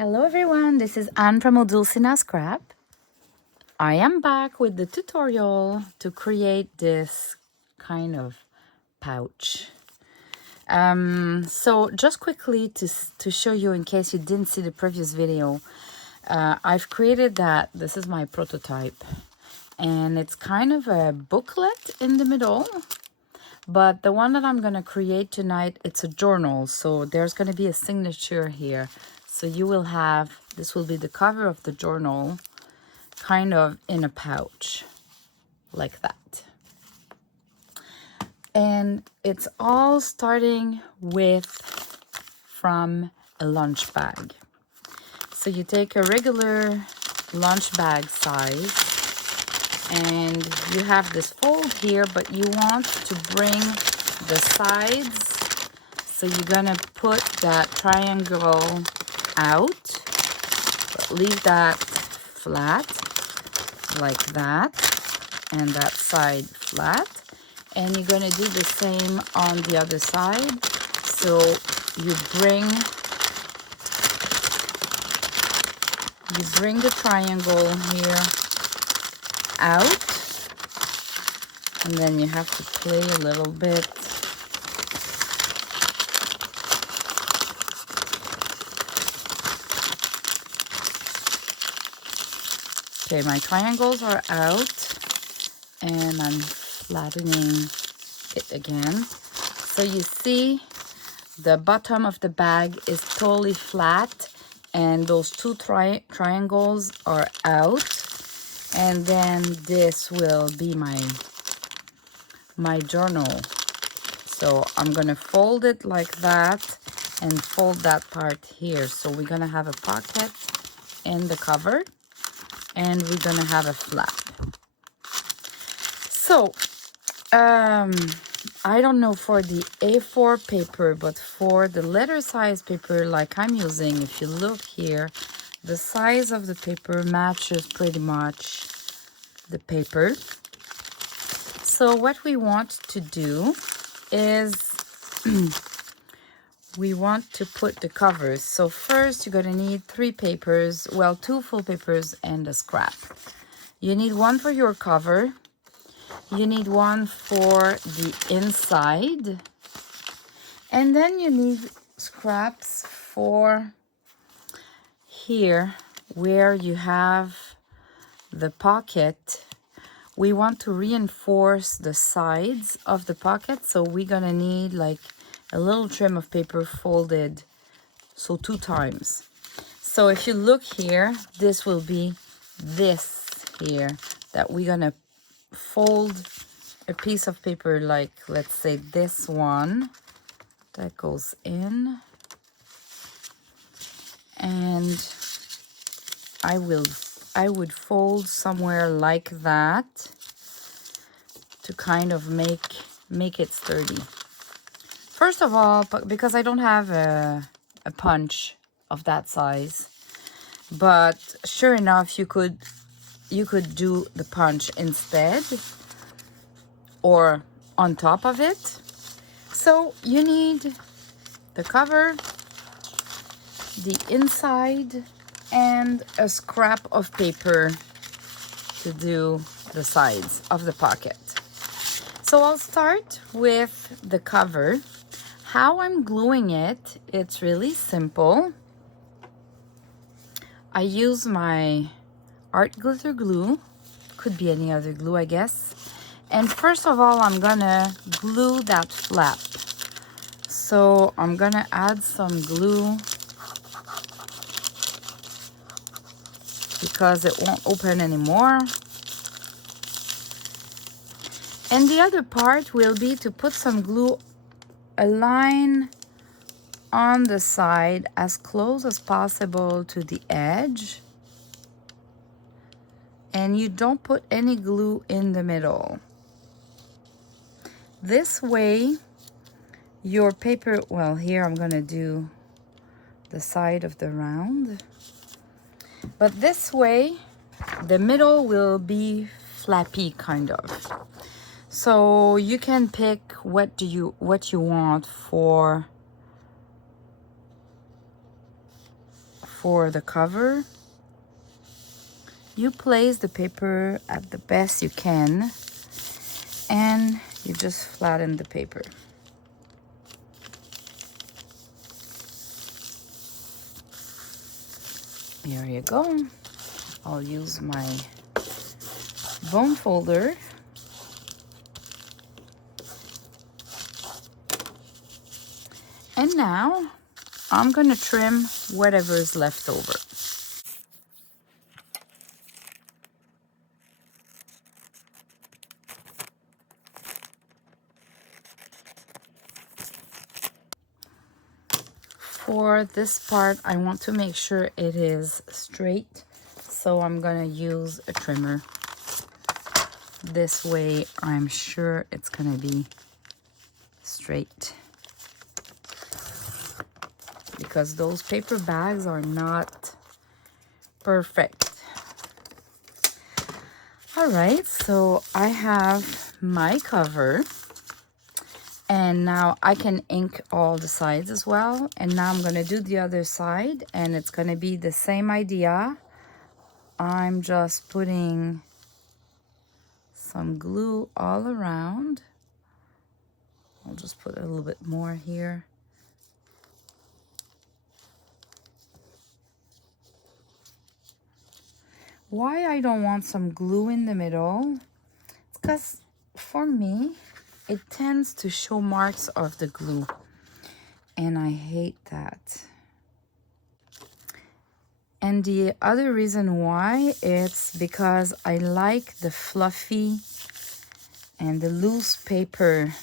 Hello everyone, this is Anne from Odulcina Scrap. I am back with the tutorial to create this kind of pouch. So just quickly to show you in case you didn't see the previous video, I've created that. This is my prototype and it's kind of a booklet in the middle. But the one that I'm going to create tonight, it's a journal. So there's going to be a signature here. So you will have, this will be the cover of the journal, kind of in a pouch, like that. And it's all starting with, from a lunch bag. So you take a regular lunch bag size, and you have this fold here, but you want to bring the sides. So you're gonna put that triangle out, but leave that flat like that, and that side flat. And you're gonna do the same on the other side. So you bring the triangle here out, and then you have to play a little bit. Okay, my triangles are out, and I'm flattening it again. So you see the bottom of the bag is totally flat, and those two triangles are out. And then this will be my journal. So I'm gonna fold it like that and fold that part here. So we're gonna have a pocket in the cover, and we're gonna have a flap. So I don't know for the A4 paper, but for the letter size paper like I'm using, if you look here, the size of the paper matches pretty much the paper. So what we want to do is we want to put the covers. So first you're gonna need 3 papers, well, 2 full papers and a scrap. You need one for your cover, you need one for the inside, and then you need scraps for here where you have the pocket. We want to reinforce the sides of the pocket, so we're gonna need like a little trim of paper folded, so 2 times. So if you look here, this will be this here that we're gonna fold a piece of paper, like let's say this one that goes in, and I would fold somewhere like that to kind of make it sturdy. First of all, because I don't have a punch of that size, but sure enough, you could do the punch instead or on top of it. So you need the cover, the inside, and a scrap of paper to do the sides of the pocket. So I'll start with the cover. How I'm gluing it, it's really simple. I use my art glitter glue, could be any other glue I guess. And first of all, I'm gonna glue that flap. So I'm gonna add some glue because it won't open anymore. And the other part will be to put some glue, a line on the side as close as possible to the edge. And you don't put any glue in the middle. This way, your paper, well, here I'm gonna do the side of the round. But this way, the middle will be flappy kind of. So you can pick what you want for the cover, you place the paper at the best you can and you just flatten the paper. Here you go. I'll use my bone folder. And now I'm gonna trim whatever is left over. For this part, I want to make sure it is straight, so I'm gonna use a trimmer. This way, I'm sure it's gonna be straight. Because those paper bags are not perfect. All right, so I have my cover. And now I can ink all the sides as well. And now I'm gonna do the other side, and it's gonna be the same idea. I'm just putting some glue all around. I'll just put a little bit more here. Why I don't want some glue in the middle? It's because for me, it tends to show marks of the glue, and I hate that. And the other reason why, it's because I like the fluffy and the loose paper.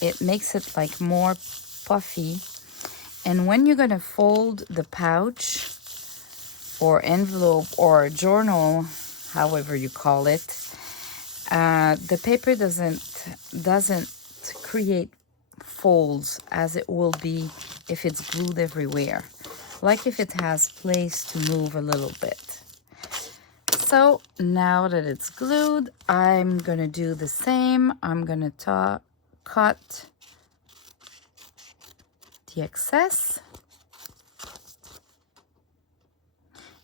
It makes it like more puffy. And when you're gonna fold the pouch or envelope or journal, however you call it, the paper doesn't create folds as it will be if it's glued everywhere, like if it has place to move a little bit. So now that it's glued, I'm gonna do the same. I'm gonna cut the excess.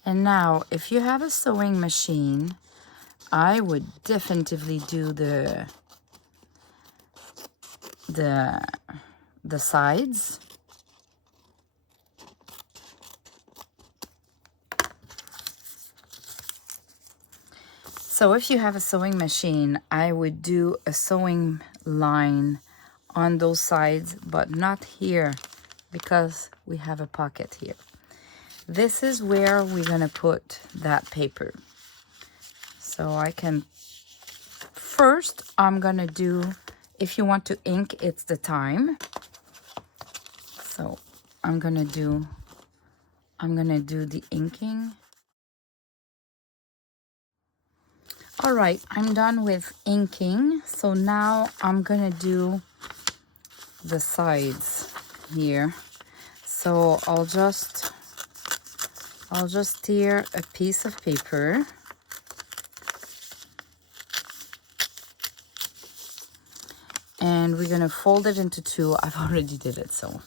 And now if you have a sewing machine, I would definitively do the sides. So if you have a sewing machine, I would do a sewing line on those sides, but not here because we have a pocket here. This is where we're gonna put that paper. So I can, first I'm gonna do, if you want to ink, it's the time. So I'm gonna do the inking. All right, I'm done with inking. So now I'm gonna do the sides here. So I'll just tear a piece of paper. And we're gonna fold it into two. I've already did it, so.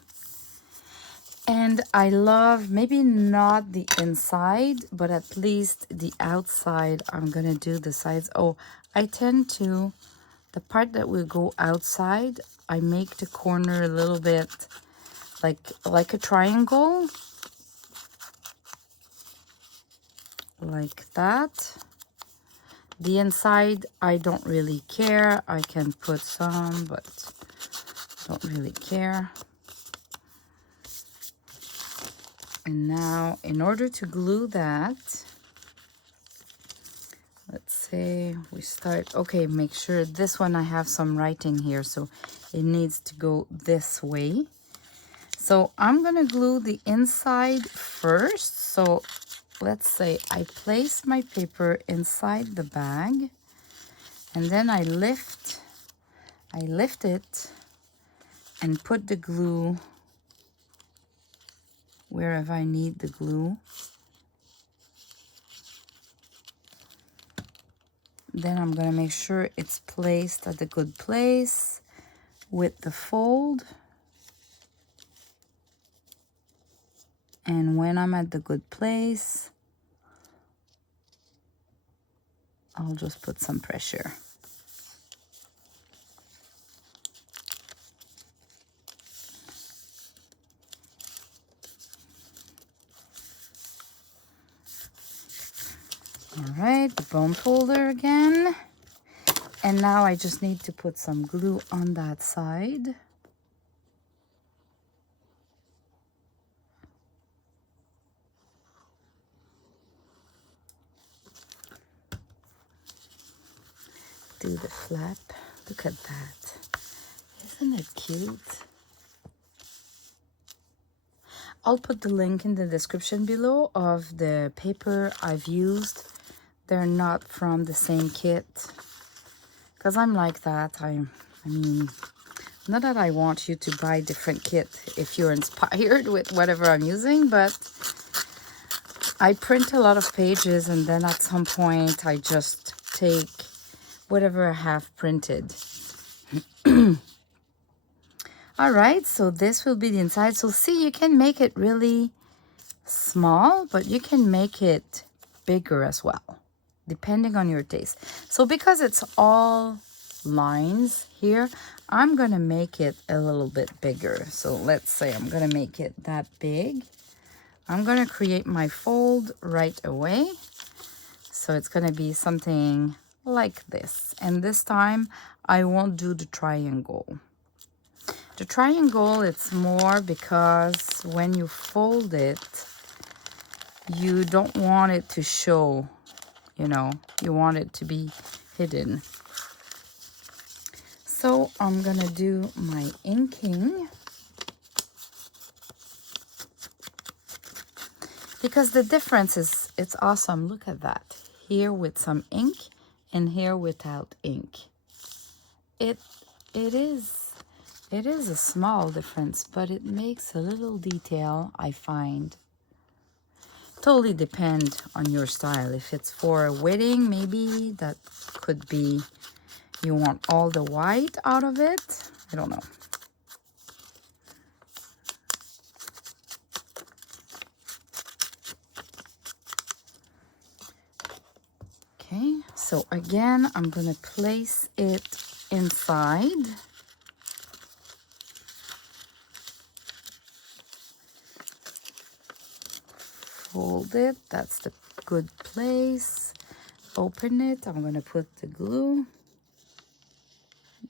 And I love, maybe not the inside, but at least the outside. I'm gonna do the sides. Oh, I tend to, the part that will go outside, I make the corner a little bit like a triangle. Like that. The inside, I don't really care. I can put some, but don't really care. And now, in order to glue that, let's say we start, okay, make sure this one I have some writing here, so it needs to go this way. So I'm gonna glue the inside first. So let's say I place my paper inside the bag, and then I lift it and put the glue wherever I need the glue. Then I'm gonna make sure it's placed at a good place with the fold. And when I'm at the good place, I'll just put some pressure. All right, the bone folder again. And now I just need to put some glue on that side. Do the flap. Look at that. Isn't it cute? I'll put the link in the description below of the paper I've used. They're not from the same kit. Because I'm like that. I mean, not that I want you to buy different kit if you're inspired with whatever I'm using, but I print a lot of pages and then at some point I just take whatever I have printed. All right, so this will be the inside. So see, you can make it really small, but you can make it bigger as well, depending on your taste. So because it's all lines here, I'm gonna make it a little bit bigger. So let's say I'm gonna make it that big. I'm gonna create my fold right away. So it's gonna be something like this. And this time I won't do the triangle. The triangle, it's more because when you fold it, you don't want it to show, you know, you want it to be hidden. So I'm gonna do my inking. Because the difference is, it's awesome. Look at that. Here with some ink and here without ink. It is a small difference, but it makes a little detail, I find. Totally depend on your style. If it's for a wedding, maybe that could be, you want all the white out of it. I don't know. Okay, so again, I'm gonna place it inside. Fold it, that's the good place. Open it, I'm gonna put the glue.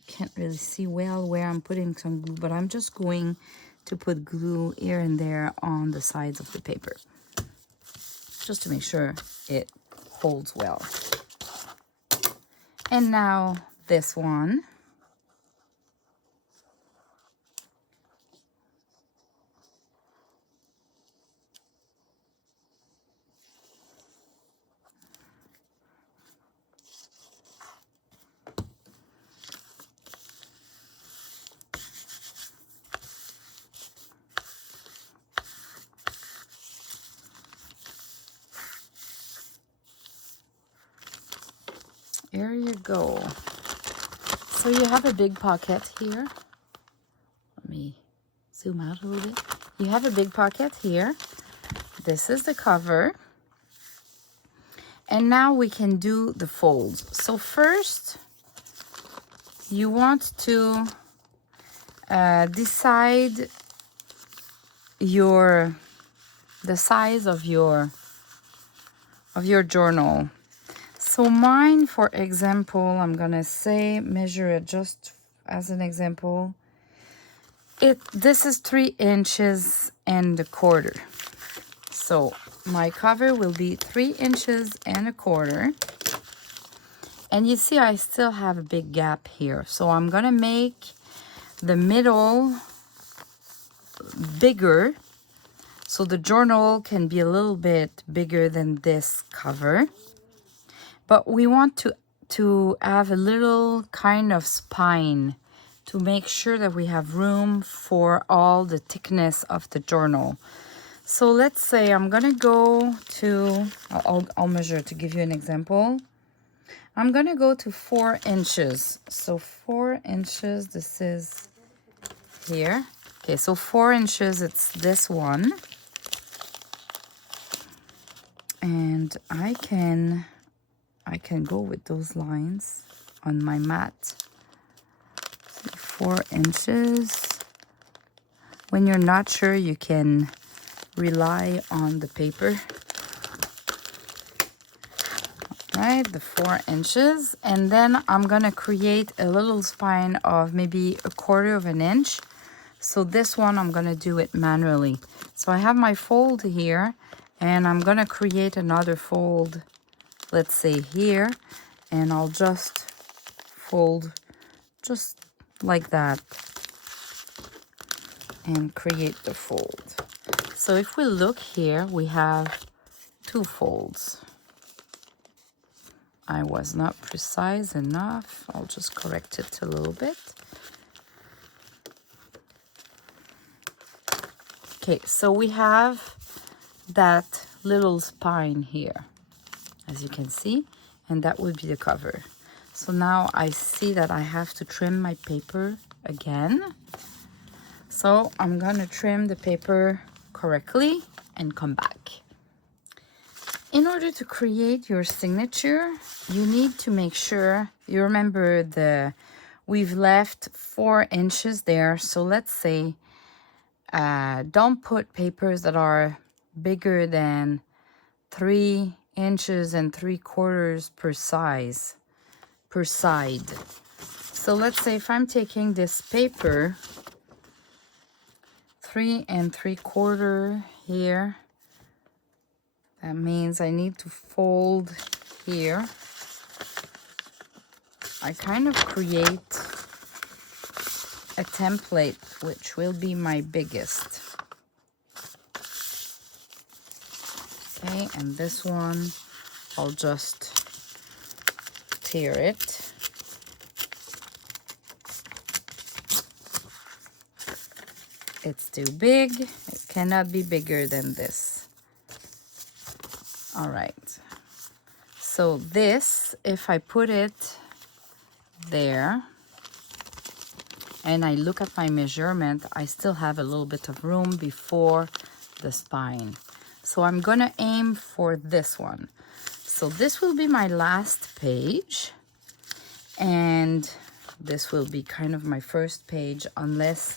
Can't really see well where I'm putting some glue, but I'm just going to put glue here and there on the sides of the paper, just to make sure it holds well. And now this one. There you go. So you have a big pocket here. Let me zoom out a little bit. You have a big pocket here. This is the cover. And now we can do the folds. So first, you want to decide the size of your journal. So mine, for example, I'm gonna say measure it just as an example. This is 3 inches and a quarter. So my cover will be 3 inches and a quarter. And you see I still have a big gap here. So I'm gonna make the middle bigger. So the journal can be a little bit bigger than this cover. But we want to have a little kind of spine to make sure that we have room for all the thickness of the journal. So let's say I'm gonna go to, I'll measure to give you an example. I'm gonna go to 4 inches. So 4 inches, this is here. Okay, so 4 inches, it's this one. And I can go with those lines on my mat. 4 inches. When you're not sure, you can rely on the paper. Right, the 4 inches. And then I'm gonna create a little spine of maybe 1/4 of an inch. So this one, I'm gonna do it manually. So I have my fold here, and I'm gonna create another fold, let's say here, and I'll just fold just like that and create the fold. So if we look here, we have 2 folds. I was not precise enough. I'll just correct it a little bit. Okay, so we have that little spine here, as you can see, and that would be the cover. So now I see that I have to trim my paper again. So I'm gonna trim the paper correctly and come back. In order to create your signature, you need to make sure you remember we've left 4 inches there. So let's say don't put papers that are bigger than 3 inches and 3/4 per side. So let's say if I'm taking this paper 3 3/4 here, that means I need to fold here. I kind of create a template which will be my biggest. Okay, and this one, I'll just tear it. It's too big. It cannot be bigger than this. All right. So this, if I put it there and I look at my measurement, I still have a little bit of room before the spine. So I'm gonna aim for this one. So this will be my last page, and this will be kind of my first page unless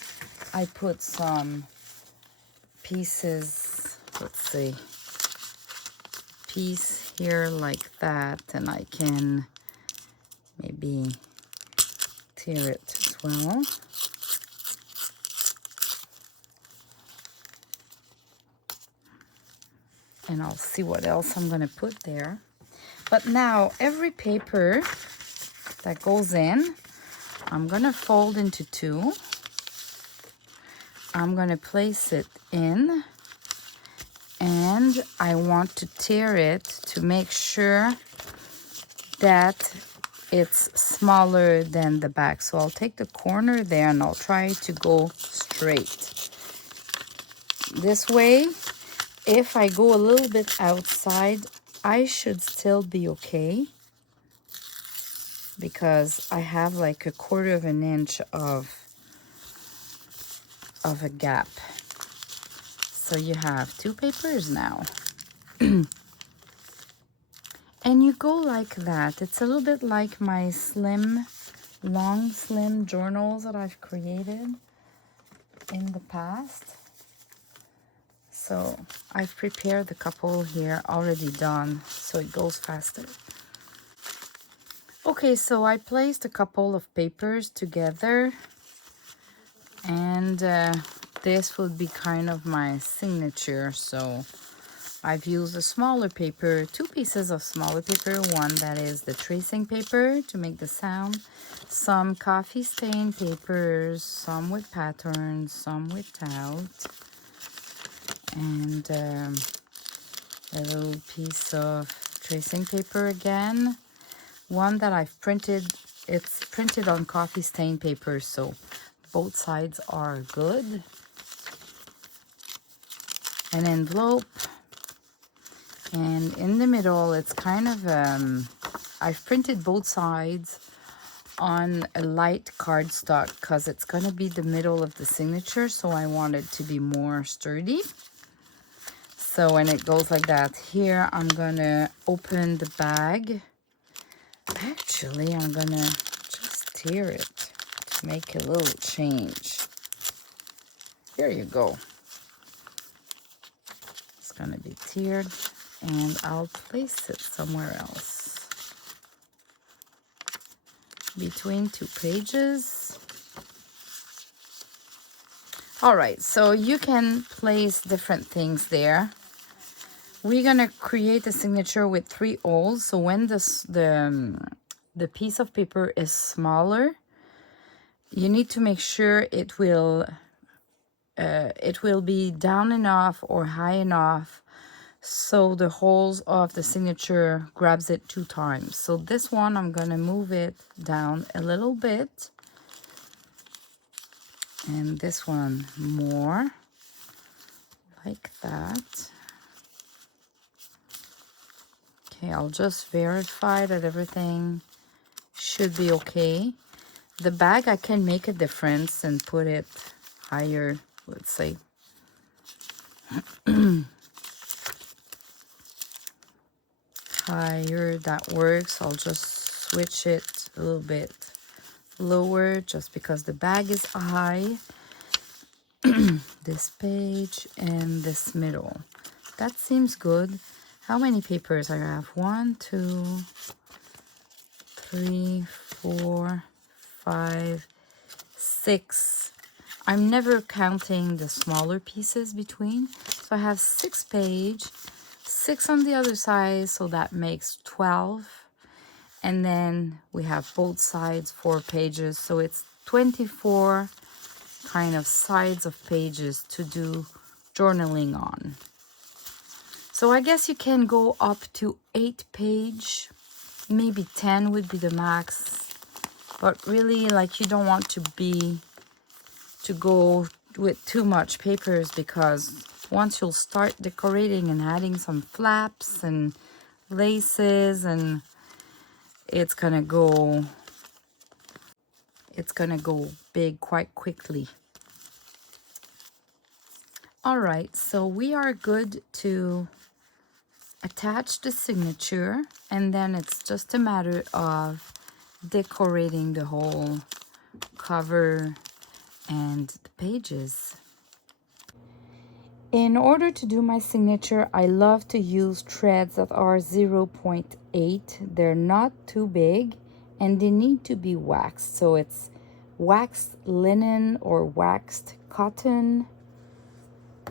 I put some pieces, let's see, piece here like that, and I can maybe tear it as well. And I'll see what else I'm going to put there. But now every paper that goes in, I'm going to fold into 2. I'm going to place it in, and I want to tear it to make sure that it's smaller than the back. So I'll take the corner there and I'll try to go straight. This way, if I go a little bit outside, I should still be okay, because I have like 1/4 of an inch of a gap. So you have 2 papers now. And you go like that. It's a little bit like my long slim journals that I've created in the past. So I've prepared a couple here already done, so it goes faster. Okay, so I placed a couple of papers together, and this would be kind of my signature. So I've used a smaller paper, 2 pieces of smaller paper, one that is the tracing paper to make the sound, some coffee stain papers, some with patterns, some without, and a little piece of tracing paper again. One that I've printed, it's printed on coffee stain paper, so both sides are good. An envelope, and in the middle it's kind of I've printed both sides on a light cardstock because it's going to be the middle of the signature, so I want it to be more sturdy. So So when it goes like that, here I'm gonna open the bag. Actually, I'm gonna just tear it to make a little change. Here you go. It's gonna be tiered, and I'll place it somewhere else between two pages. All right, so you can place different things there. We're gonna create a signature with 3 holes. So when the piece of paper is smaller, you need to make sure it will be down enough or high enough so the holes of the signature grabs it 2 times. So this one, I'm gonna move it down a little bit, and this one more, like that. Okay, I'll just verify that everything should be okay. The bag, I can make a difference and put it higher, let's say. Higher, that works. I'll just switch it a little bit lower just because the bag is high. This page and this middle. That seems good. How many papers I have? 1, 2, 3, 4, 5, 6. I'm never counting the smaller pieces between. So I have 6 pages, 6 on the other side, so that makes 12. And then we have both sides 4 pages, so it's 24 kind of sides of pages to do journaling on. So I guess you can go up to 8 page, maybe 10 would be the max, but really, like, you don't want to go with too much papers, because once you'll start decorating and adding some flaps and laces, and it's gonna go big quite quickly. All right, so we are good to attach the signature, and then it's just a matter of decorating the whole cover and the pages. In order to do my signature, I love to use threads that are 0.8. They're not too big, and they need to be waxed. So it's waxed linen or waxed cotton.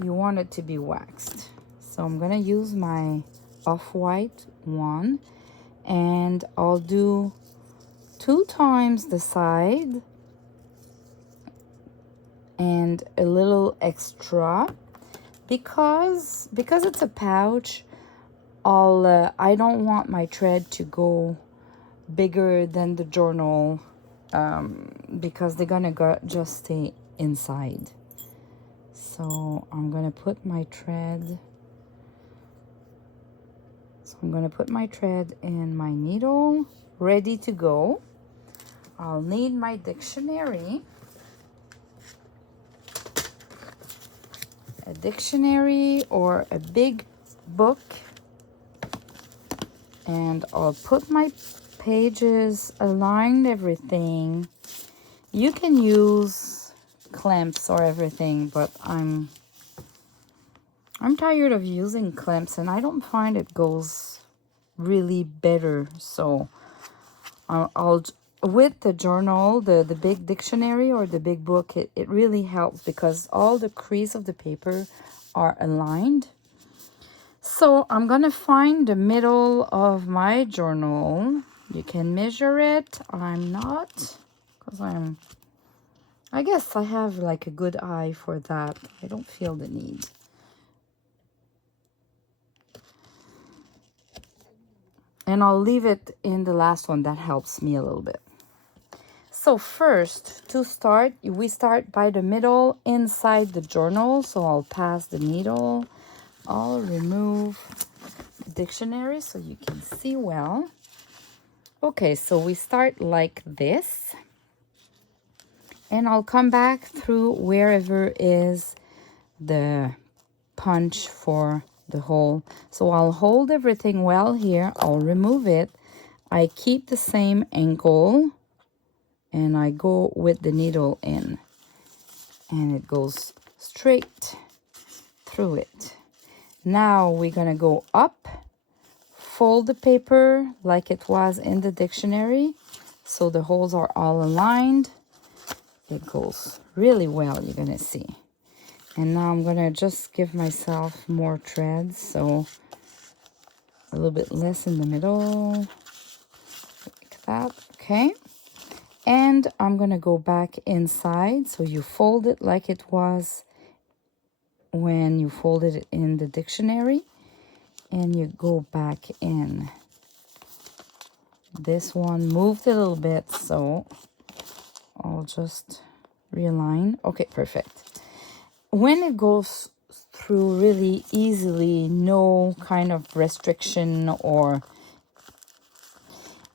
You want it to be waxed. So I'm gonna use my off-white one, and I'll do 2 times the side and a little extra because it's a pouch. I don't want my thread to go bigger than the journal, because they're gonna just stay inside. So I'm gonna put my thread. So I'm gonna put my thread in my needle, ready to go. I'll need my dictionary. A dictionary or a big book, and I'll put my pages, aligned everything. You can use clamps or everything, but I'm tired of using clamps, and I don't find it goes really better. So I'll with the journal, the big dictionary or the big book, it really helps because all the crease of the paper are aligned. So I'm gonna find the middle of my journal. You can measure it. I'm not, because I guess I have like a good eye for that. I don't feel the need. And I'll leave it in the last one. That helps me a little bit. So first, to start, we start by the middle inside the journal. So I'll pass the needle. I'll remove the dictionary so you can see well. Okay, so we start like this. And I'll come back through wherever is the punch for the hole. So I'll hold everything well here. I'll remove it. I keep the same angle and I go with the needle in, and it goes straight through it. Now we're gonna go up, fold the paper like it was in the dictionary, so the holes are all aligned. It goes really well, you're gonna see. And now I'm gonna just give myself more threads, so a little bit less in the middle, like that, okay. And I'm gonna go back inside, so you fold it like it was when you folded it in the dictionary, and you go back in. This one moved a little bit, so I'll just realign. Okay, perfect. When it goes through really easily, no kind of restriction, or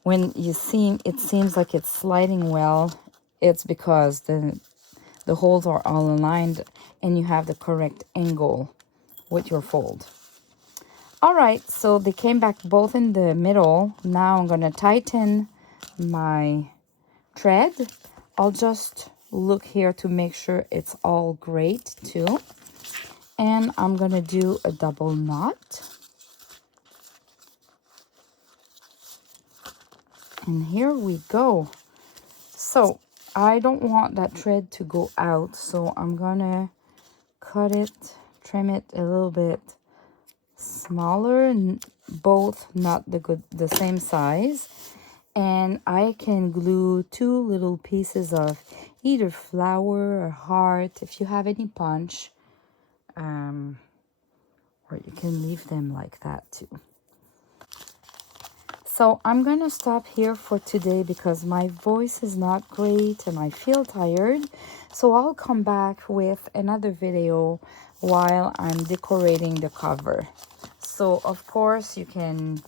when you see it seems like it's sliding well, it's because the holes are all aligned and you have the correct angle with your fold. All right, so they came back both in the middle. Now I'm gonna tighten my thread. I'll just look here to make sure it's all great too. And I'm gonna do a double knot. And here we go. So I don't want that thread to go out, so I'm gonna cut it, trim it a little bit smaller, and both not the same size. And I can glue 2 little pieces of either flower or heart if you have any punch, or you can leave them like that too. So I'm gonna stop here for today because my voice is not great and I feel tired. So I'll come back with another video while I'm decorating the cover. So of course you can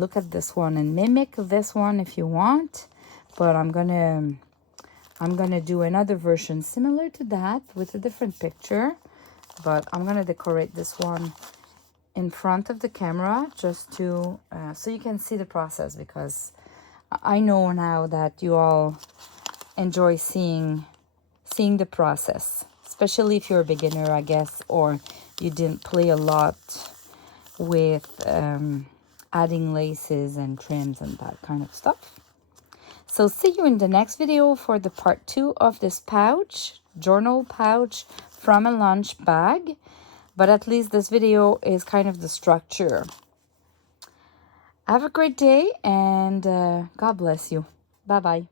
look at this one and mimic this one if you want, but I'm gonna do another version similar to that with a different picture, but I'm gonna decorate this one in front of the camera just to so you can see the process, because I know now that you all enjoy seeing the process, especially if you're a beginner, I guess, or you didn't play a lot with adding laces and trims and that kind of stuff. So see you in the next video for the part 2 of this pouch, journal pouch from a lunch bag. But at least this video is kind of the structure. Have a great day, and God bless you. Bye-bye.